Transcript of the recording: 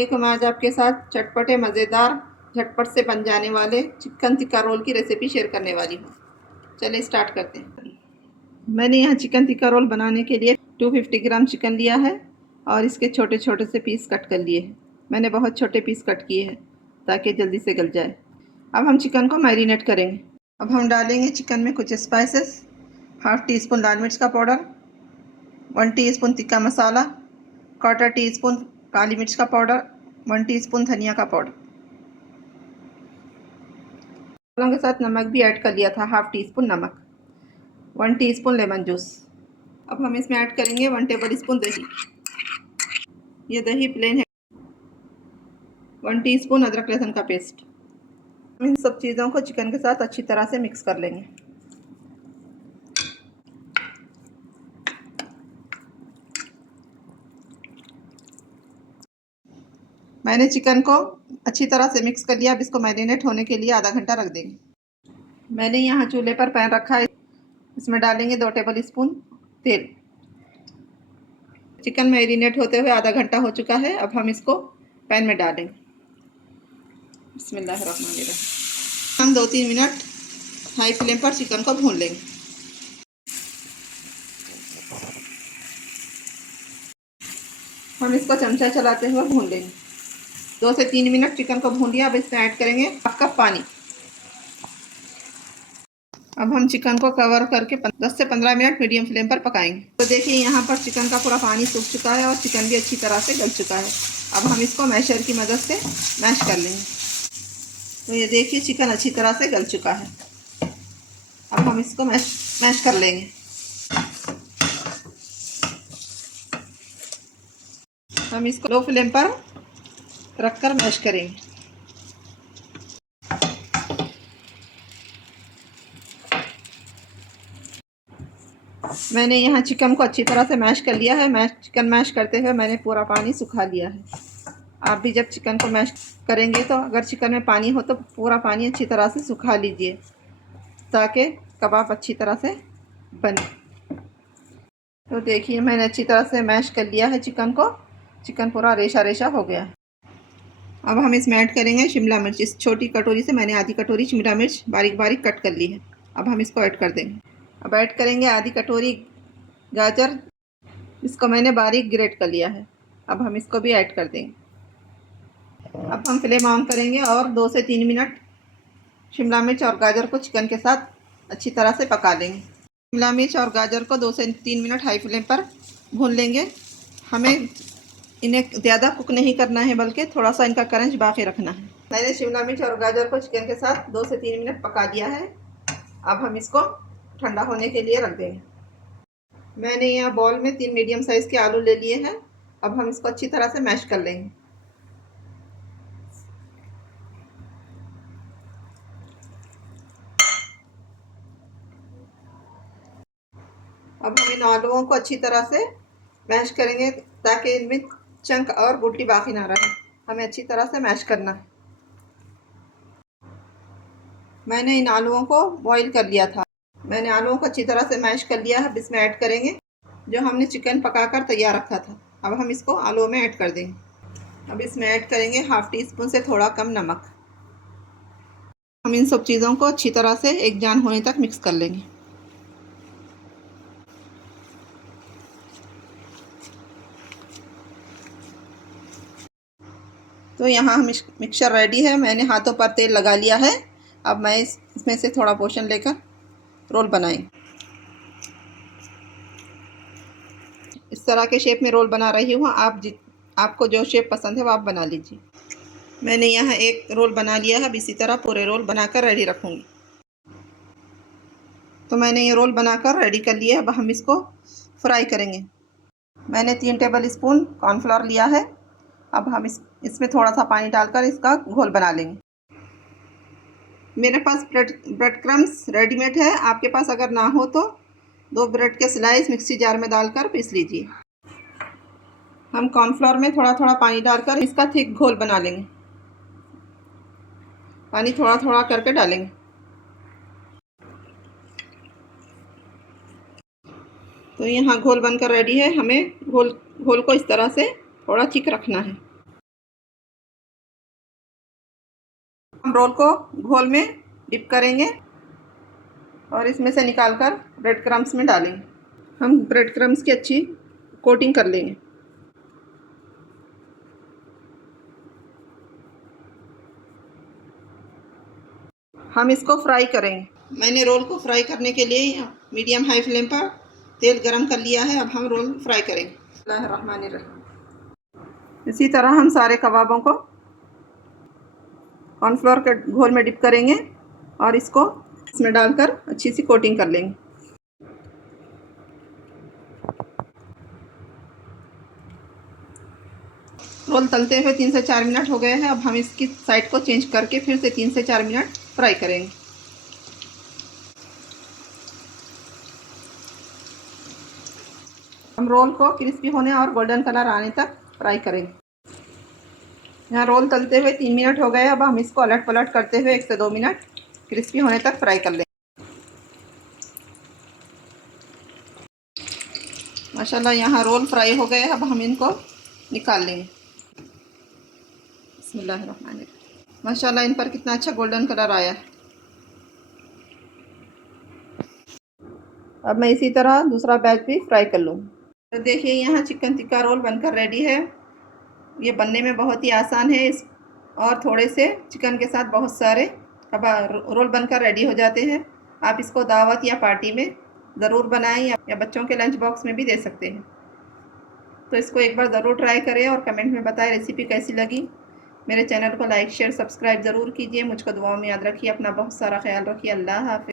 देखो मैं आज आपके साथ चटपटे मज़ेदार झटपट से बन जाने वाले चिकन टिक्का रोल की रेसिपी शेयर करने वाली हूँ। चलिए स्टार्ट करते हैं। मैंने यहाँ चिकन टिक्का रोल बनाने के लिए 250 ग्राम चिकन लिया है और इसके छोटे छोटे से पीस कट कर लिए हैं। मैंने बहुत छोटे पीस कट किए हैं ताकि जल्दी से गल जाए। अब हम चिकन को मैरिनेट करेंगे। अब हम डालेंगे चिकन में कुछ स्पाइसेस, हाफ टी स्पून लाल मिर्च का पाउडर, 1 टीस्पून तिक्का मसाला, क्वार्टर टीस्पून काली मिर्च का पाउडर, 1 टीस्पून धनिया का पाउडर। के साथ नमक भी ऐड कर लिया था, हाफ टी स्पून नमक, 1 टीस्पून लेमन जूस। अब हम इसमें ऐड करेंगे 1 टेबल स्पून दही। ये दही प्लेन है। 1 टीस्पून अदरक लहसुन का पेस्ट। इन सब चीज़ों को चिकन के साथ अच्छी तरह से मिक्स कर लेंगे। मैंने चिकन को अच्छी तरह से मिक्स कर लिया। अब इसको मैरिनेट होने के लिए आधा घंटा रख देंगे। मैंने यहाँ चूल्हे पर पैन रखा है, इसमें डालेंगे 2 टेबल स्पून तेल। चिकन मैरिनेट होते हुए आधा घंटा हो चुका है। अब हम इसको पैन में डालेंगे। बिस्मिल्लाहिर्रहमानिर्रहीम। हम 2-3 मिनट हाई फ्लेम पर चिकन को भून लेंगे। हम इसको चमचा चलाते हुए भून लेंगे। 2 से 3 मिनट चिकन को भून लिया। अब इसमें ऐड करेंगे हाफ कप पानी। अब हम चिकन को कवर करके 10 से 15 मिनट मीडियम फ्लेम पर पकाएंगे। तो देखिए यहाँ पर चिकन का पूरा पानी सूख चुका है और चिकन भी अच्छी तरह से गल चुका है। अब हम इसको मैशर की मदद से मैश कर लेंगे। तो ये देखिए चिकन अच्छी तरह से गल चुका है। अब हम इसको मैश कर लेंगे। हम इसको लो फ्लेम पर रखकर मैश करेंगे। मैंने यहाँ चिकन को अच्छी तरह से मैश कर लिया है। चिकन मैश करते हुए मैंने पूरा पानी सुखा लिया है। आप भी जब चिकन को मैश करेंगे तो अगर चिकन में पानी हो तो पूरा पानी अच्छी तरह से सुखा लीजिए ताकि कबाब अच्छी तरह से बने। तो देखिए मैंने अच्छी तरह से मैश कर लिया है चिकन को। चिकन पूरा रेशा रेशा हो गया है। अब हम इसमें ऐड करेंगे शिमला मिर्च। इस छोटी कटोरी से मैंने आधी कटोरी शिमला मिर्च बारीक बारीक कट कर ली है। अब हम इसको ऐड कर देंगे। अब ऐड करेंगे आधी कटोरी गाजर, इसको मैंने बारीक ग्रेट कर लिया है। अब हम इसको भी ऐड कर देंगे। अब हम फ्लेम ऑन करेंगे और 2 से 3 मिनट शिमला मिर्च और गाजर को चिकन के साथ अच्छी तरह से पका लेंगे। शिमला मिर्च और गाजर को 2 से 3 मिनट हाई फ्लेम पर भून लेंगे। हमें इन्हें ज़्यादा कुक नहीं करना है बल्कि थोड़ा सा इनका क्रंच बाकी रखना है। मैंने शिमला मिर्च और गाजर को चिकन के साथ 2 से 3 मिनट पका दिया है। अब हम इसको ठंडा होने के लिए रख देंगे। मैंने यहाँ बॉल में 3 मीडियम साइज़ के आलू ले लिए हैं। अब हम इसको अच्छी तरह से मैश कर लेंगे। अब हम इन आलूओं को अच्छी तरह से मैश करेंगे ताकि इनमें चंक और बूटी बाकी ना रहे। हमें अच्छी तरह से मैश करना है। मैंने इन आलूओं को बॉईल कर लिया था। मैंने आलूओं को अच्छी तरह से मैश कर लिया है। अब इसमें ऐड करेंगे जो हमने चिकन पकाकर तैयार रखा था। अब हम इसको आलूओं में ऐड कर देंगे। अब इसमें ऐड करेंगे हाफ टी स्पून से थोड़ा कम नमक। हम इन सब चीज़ों को अच्छी तरह से एक जान होने तक मिक्स कर लेंगे। तो यहाँ मिक्सचर रेडी है। मैंने हाथों पर तेल लगा लिया है। अब मैं इसमें से थोड़ा पोर्शन लेकर रोल बनाएंगे। इस तरह के शेप में रोल बना रही हूँ। आपको जो शेप पसंद है वो आप बना लीजिए। मैंने यहाँ एक रोल बना लिया है। अब इसी तरह पूरे रोल बनाकर रेडी रखूँगी। तो मैंने ये रोल बनाकर रेडी कर लिया है। अब हम इसको फ्राई करेंगे। मैंने 3 टेबल स्पून कॉर्नफ्लोर लिया है। अब हम इसमें थोड़ा सा पानी डालकर इसका घोल बना लेंगे। मेरे पास ब्रेड क्रम्स रेडीमेड है। आपके पास अगर ना हो तो 2 ब्रेड के स्लाइस मिक्सी जार में डालकर पीस लीजिए। हम कॉर्नफ्लोर में थोड़ा थोड़ा पानी डालकर इसका थिक घोल बना लेंगे। पानी थोड़ा थोड़ा करके डालेंगे। तो यहाँ घोल बनकर रेडी है। हमें घोल को इस तरह से थोड़ा थिक रखना है। हम रोल को घोल में डिप करेंगे और इसमें से निकालकर ब्रेड क्रम्स में डालेंगे। हम ब्रेड क्रम्स की अच्छी कोटिंग कर लेंगे। हम इसको फ्राई करेंगे। मैंने रोल को फ्राई करने के लिए मीडियम हाई फ्लेम पर तेल गरम कर लिया है। अब हम रोल फ्राई करेंगे। बिस्मिल्लाहिर्रहमानिर्रहीम। इसी तरह हम सारे कबाबों को कॉर्नफ्लोर के घोल में डिप करेंगे और इसको इसमें डालकर अच्छी सी कोटिंग कर लेंगे। रोल तलते हुए 3 से 4 मिनट हो गए हैं। अब हम इसकी साइड को चेंज करके फिर से 3 से 4 मिनट फ्राई करेंगे। हम रोल को क्रिस्पी होने और गोल्डन कलर आने तक फ्राई करेंगे। यहाँ रोल तलते हुए 3 मिनट हो गए। अब हम इसको अलट पलट करते हुए 1 से 2 मिनट क्रिस्पी होने तक फ्राई कर लेंगे। माशाल्लाह यहाँ रोल फ्राई हो गए। अब हम इनको निकाल लेंगे। बिस्मिल्लाहिर्रहमानिर्रहीम। माशाल्लाह इन पर कितना अच्छा गोल्डन कलर आया है। अब मैं इसी तरह दूसरा बैच भी फ्राई कर लूँ। तो देखिए यहाँ चिकन टिक्का रोल बनकर रेडी है। ये बनने में बहुत ही आसान है। और थोड़े से चिकन के साथ बहुत सारे अब रोल बनकर रेडी हो जाते हैं। आप इसको दावत या पार्टी में ज़रूर बनाएं या बच्चों के लंच बॉक्स में भी दे सकते हैं। तो इसको एक बार ज़रूर ट्राई करें और कमेंट में बताएं रेसिपी कैसी लगी। मेरे चैनल को लाइक शेयर सब्सक्राइब ज़रूर कीजिए। मुझको दुआओं में याद रखिए। अपना बहुत सारा ख्याल रखिए। अल्लाह हाफ़िज़।